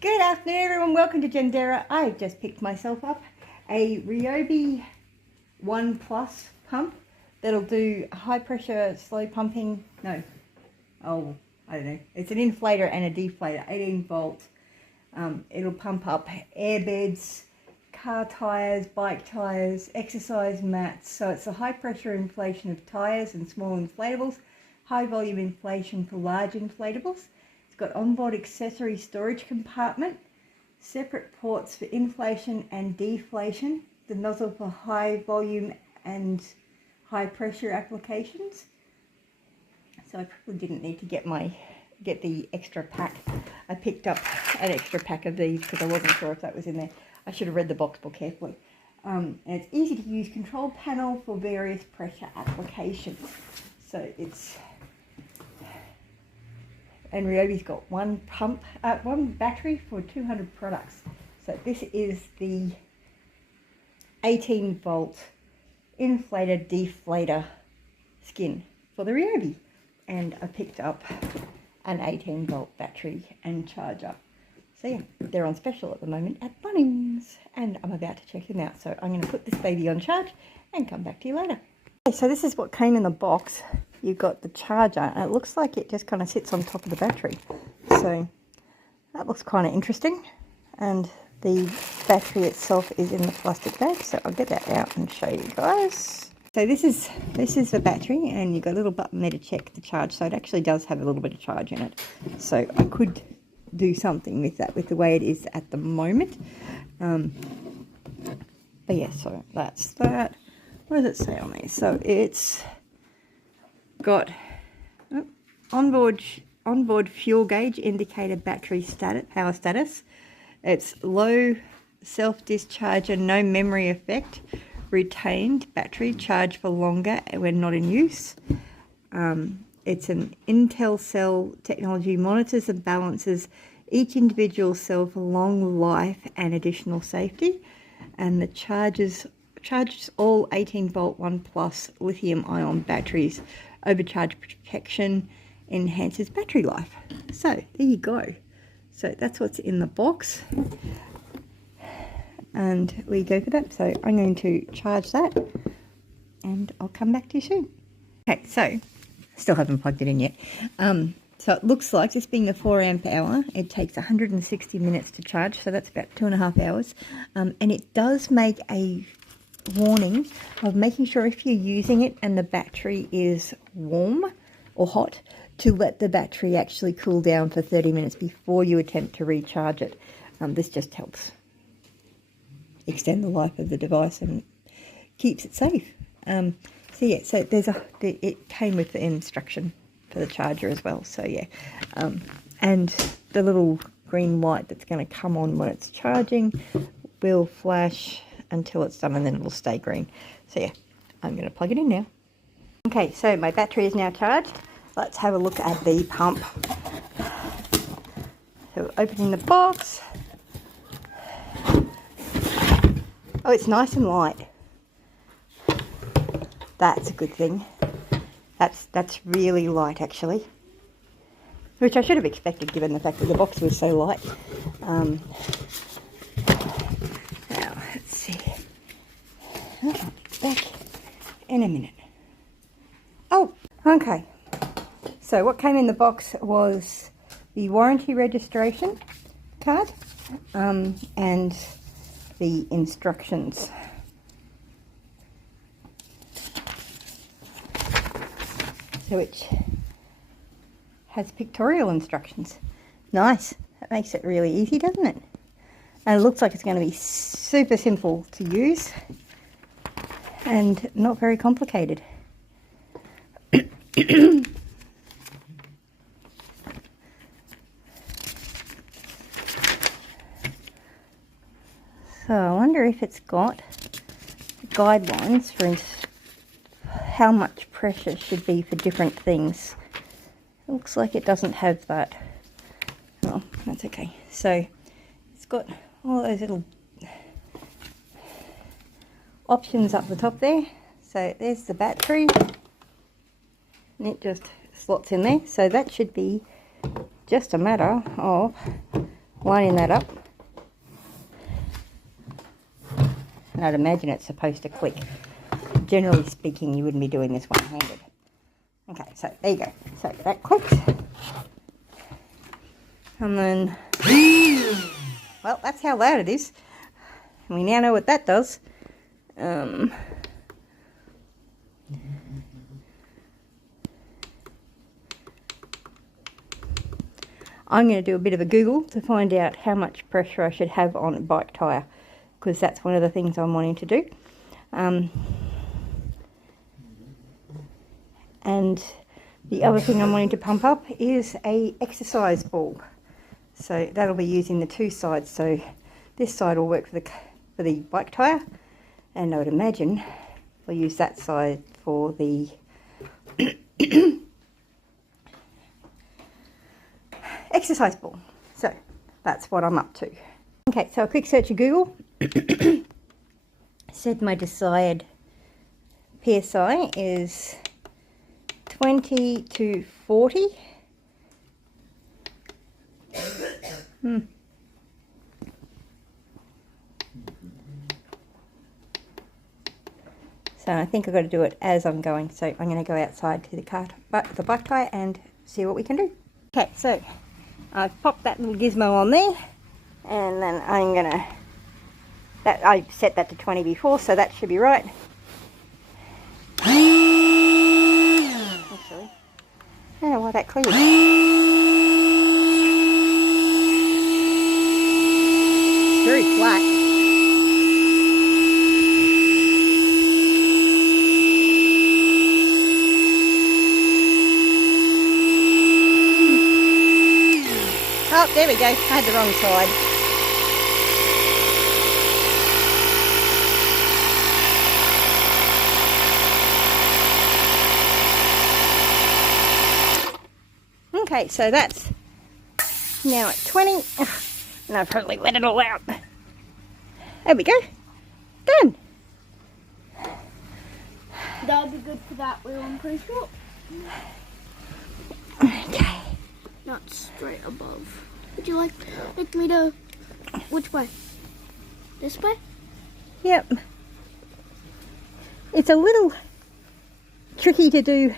Good afternoon everyone, welcome to Gendera. I just picked myself up a Ryobi 1 Plus pump that'll do high pressure, slow pumping, I don't know. It's an inflator and a deflator, 18 volt. It'll pump up airbeds, car tyres, bike tyres, exercise mats. So it's a high pressure inflation of tyres and small inflatables, high volume inflation for large inflatables. Got onboard accessory storage compartment, separate ports for inflation and deflation, the nozzle for high volume and high pressure applications. So I probably didn't need to get the extra pack. I picked up an extra pack of these because I wasn't sure if that was in there. I should have read the box more carefully. And it's easy to use control panel for various pressure applications. So and Ryobi's got one battery for 200 products. So this is the 18 volt inflator deflator skin for the Ryobi. And I picked up an 18 volt battery and charger. So yeah, they're on special at the moment at Bunnings, and I'm about to check them out. So I'm going to put this baby on charge and come back to you later. Okay, so this is what came in the box. You've got the charger, and it looks like it just kind of sits on top of the battery. So that looks kind of interesting. And the battery itself is in the plastic bag, so I'll get that out and show you guys. So this is the battery, and you've got a little button there to check the charge. So it actually does have a little bit of charge in it. So I could do something with that, with the way it is at the moment. But yeah, so that's that. What does it say on there? So it's got onboard fuel gauge indicator battery power status. It's low self-discharge and no memory effect. Retained battery, charge for longer when not in use. It's an Intel cell technology, monitors and balances each individual cell for long life and additional safety. And the charges all 18 volt 1 plus lithium ion batteries. Overcharge protection enhances battery life. So there you go. So that's what's in the box, and we go for that. So I'm going to charge that and I'll come back to you soon. Okay, so still haven't plugged it in yet. So it looks like, this being the 4 amp hour, it takes 160 minutes to charge, so that's about 2.5 hours. And it does make a warning of making sure if you're using it and the battery is warm or hot, to let the battery actually cool down for 30 minutes before you attempt to recharge it. This just helps extend the life of the device and keeps it safe. So yeah, so it came with the instruction for the charger as well. So yeah, and the little green light that's going to come on when it's charging will flash until it's done, and then it'll stay green. So yeah, I'm going to plug it in now. Okay, so my battery is now charged. Let's have a look at the pump. So opening the box. Oh, it's nice and light. That's a good thing. That's really light actually, which I should have expected given the fact that the box was so light. Now let's see. Oh, back in a minute. Oh, okay. So what came in the box was the warranty registration card and the instructions. So it has pictorial instructions. Nice. That makes it really easy, doesn't it? And it looks like it's going to be super simple to use and not very complicated. So I wonder if it's got guidelines for how much pressure should be for different things. It looks like it doesn't have that. Oh, that's okay. So it's got all those little options up the top there. So there's the battery, and it just slots in there. So that should be just a matter of Lining that up. And I'd imagine it's supposed to click. Generally speaking, you wouldn't be doing this one-handed. Okay, so there you go. So that clicks. And then, well, that's how loud it is. And we now know what that does. I'm going to do a bit of a Google to find out how much pressure I should have on a bike tyre, because that's one of the things I'm wanting to do. And the other thing I'm wanting to pump up is a exercise ball. So that'll be using the two sides. So this side will work for the bike tyre, and I would imagine we'll use that side for the exercise ball. So that's what I'm up to. Okay, so a quick search of Google said my desired PSI is 20 to 40. So I think I've got to do it as I'm going. So I'm going to go outside to the bike tyre and see what we can do. Okay, so I've popped that little gizmo on there, and then I'm going to, I set that to 20 before, so that should be right. Actually, I don't know why that cleared. It's very flat. Oh, there we go. I had the wrong side. Okay, so that's now at 20. And I've probably let it all out. There we go. Done. That'll be good for that wheel, I'm pretty sure. Okay. Not straight above. Would you like me to, which way? This way? Yep. It's a little tricky to do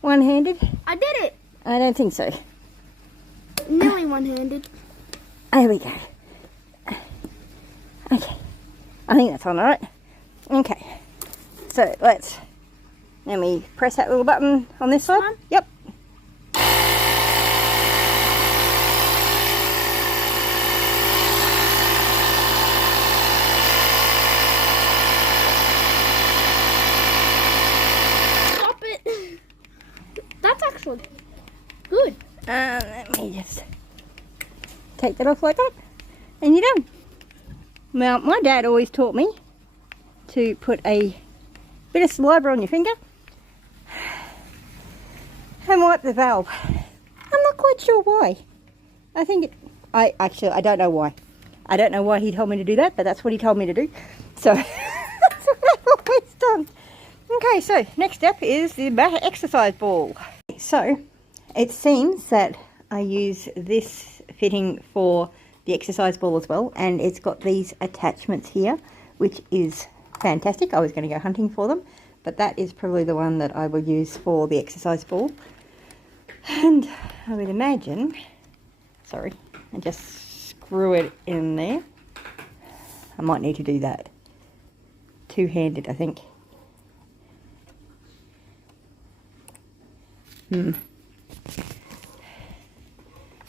one-handed. I did it! I don't think so. Nearly one-handed. There we go. Okay. I think that's on alright. Okay. So let me press that little button on this side. Yep. Stop it! That's actually good. Let me just take that off like that, and you're done. Now, my dad always taught me to put a bit of saliva on your finger and wipe the valve. I'm not quite sure why. I think I don't know why. I don't know why he told me to do that, but that's what he told me to do. So that's what I've always done. Okay, so next step is the exercise ball. So it seems that I use this fitting for the exercise ball as well, and it's got these attachments here, which is fantastic. I was going to go hunting for them, but that is probably the one that I will use for the exercise ball. And I would imagine, sorry, I just screw it in there. I might need to do that two-handed, I think.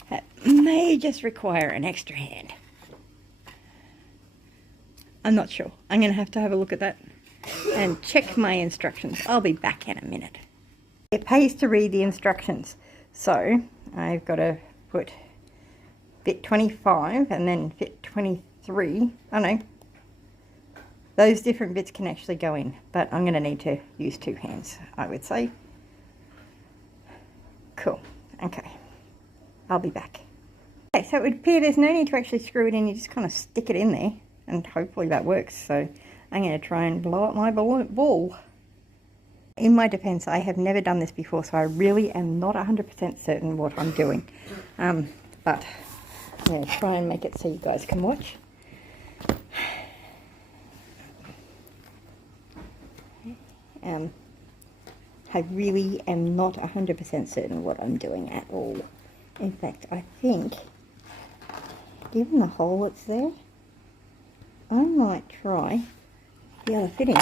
That may just require an extra hand. I'm not sure. I'm going to have a look at that and check my instructions. I'll be back in a minute. It pays to read the instructions. So I've got to put bit 25 and then bit 23. I know. Those different bits can actually go in, but I'm going to need to use two hands, I would say. Cool. Okay. I'll be back. Okay, so it would appear there's no need to actually screw it in. You just kind of stick it in there, and hopefully that works. So I'm going to try and blow up my ball. In my defense, I have never done this before, so I really am not 100% certain what I'm doing. But going to try and make it so you guys can watch. I really am not 100% certain what I'm doing at all. In fact, I think, given the hole that's there, I might try the other fitting.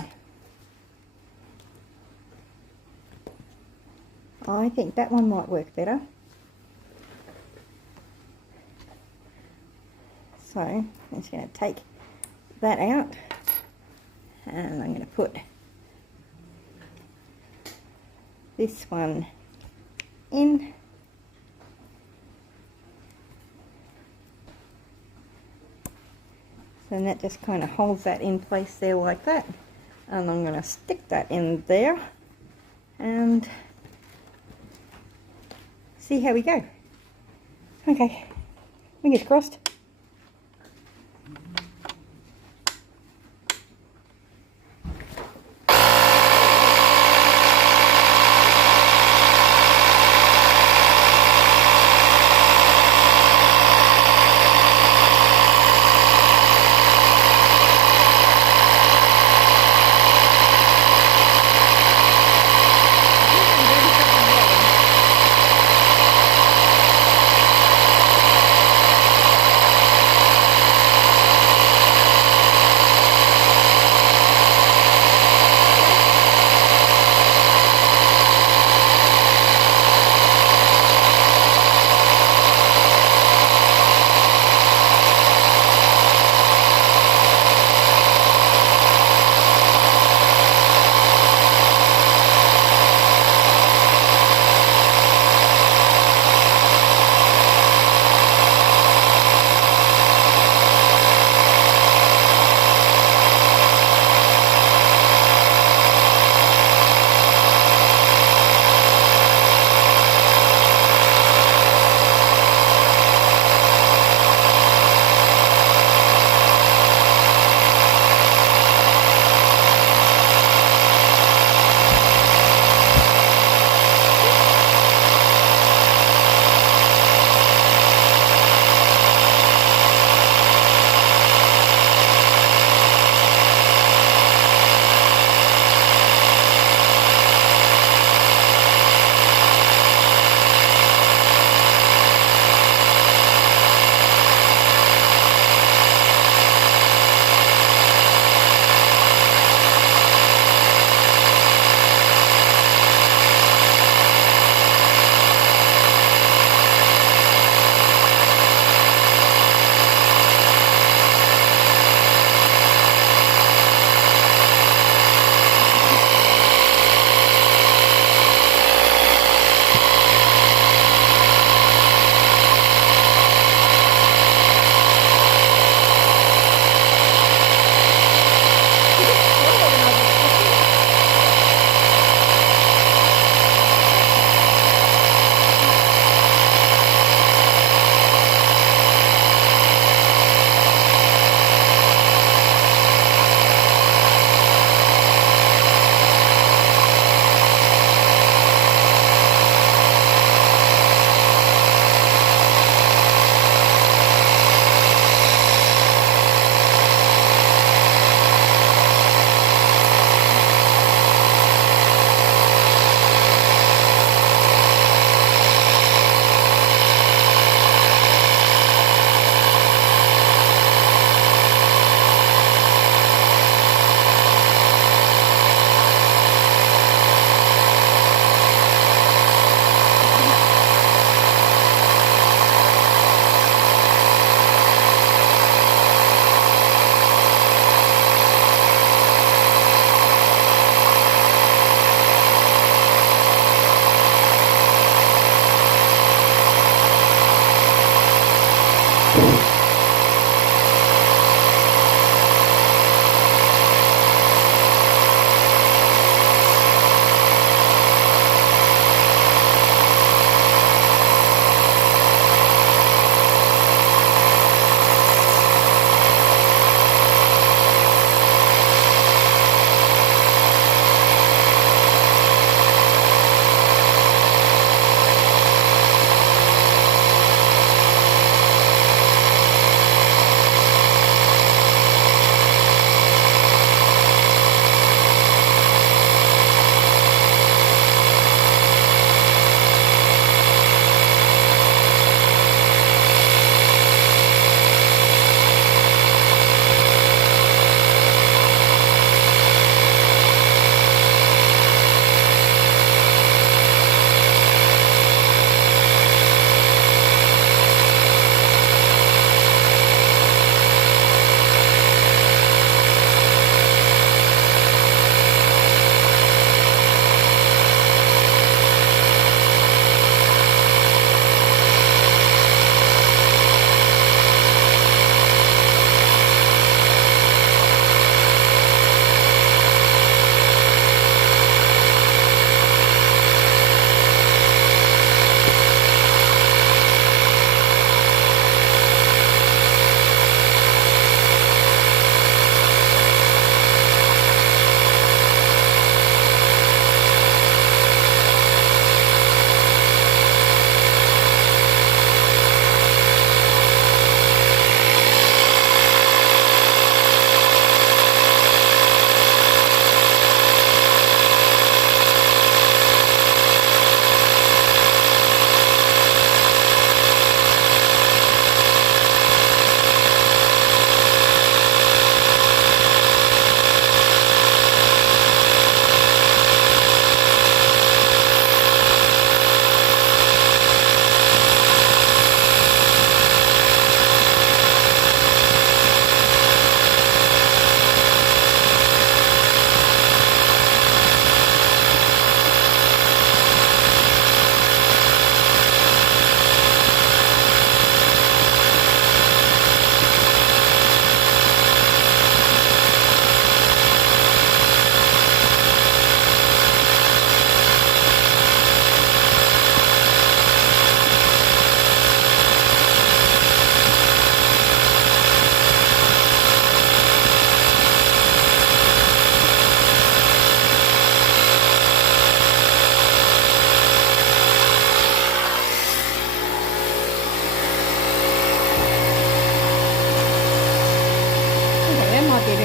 I think that one might work better. So I'm just going to take that out, and I'm going to put this one in. So that just kind of holds that in place there like that. And I'm going to stick that in there and see how we go. Okay, fingers crossed.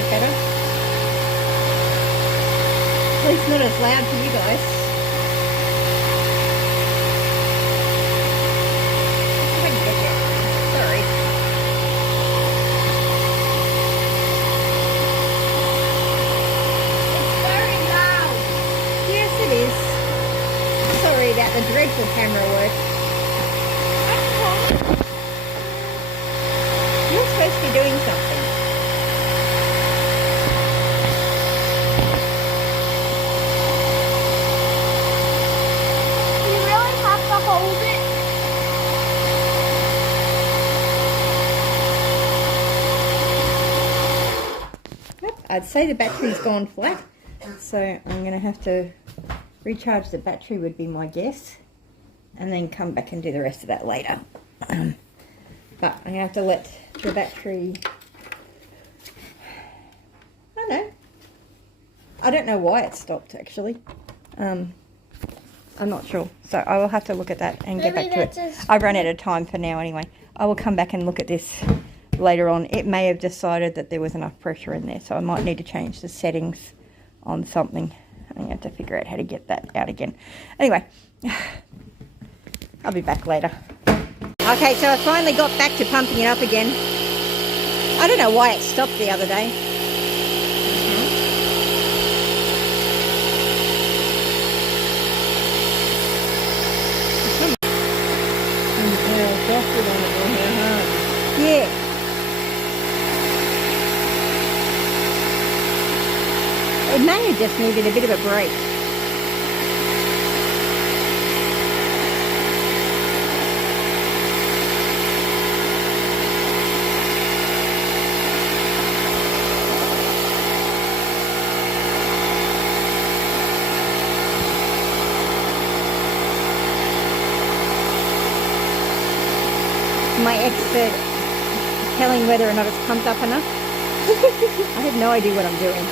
bit better. At least not as loud for you guys. If I can get there. Sorry. It's very loud. Yes, it is. Sorry about the dreadful camera work. You're supposed to be doing something. You really have to hold it. I'd say the battery's gone flat, so I'm going to have to recharge the battery would be my guess, and then come back and do the rest of that later. But I'm going to have to let the battery, I don't know why it stopped actually. I'm not sure, so I will have to look at that and get back to it. I've run out of time for now anyway. I will come back and look at this later on. It may have decided that there was enough pressure in there, so I might need to change the settings on something. I'm going to have to figure out how to get that out again. Anyway, I'll be back later. Okay, so I finally got back to pumping it up again. I don't know why it stopped the other day. Yeah. It may have just needed a bit of a break. My expert telling whether or not it's pumped up enough. I have no idea what I'm doing.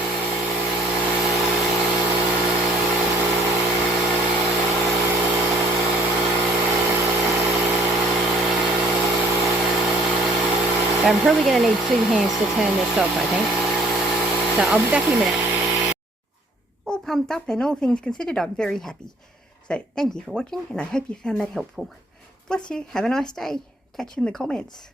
I'm probably going to need 2 hands to turn this off, I think. So I'll be back in a minute. All pumped up and all things considered, I'm very happy. So thank you for watching, and I hope you found that helpful. Bless you. Have a nice day. Catch you in the comments.